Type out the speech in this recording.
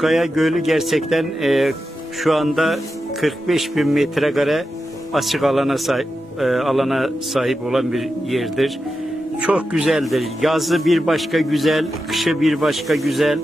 Üçkaya Gölü gerçekten şu anda 45.000 metrekare açık alana sahip olan bir yerdir. Çok güzeldir. Yazı bir başka güzel, kışı bir başka güzel.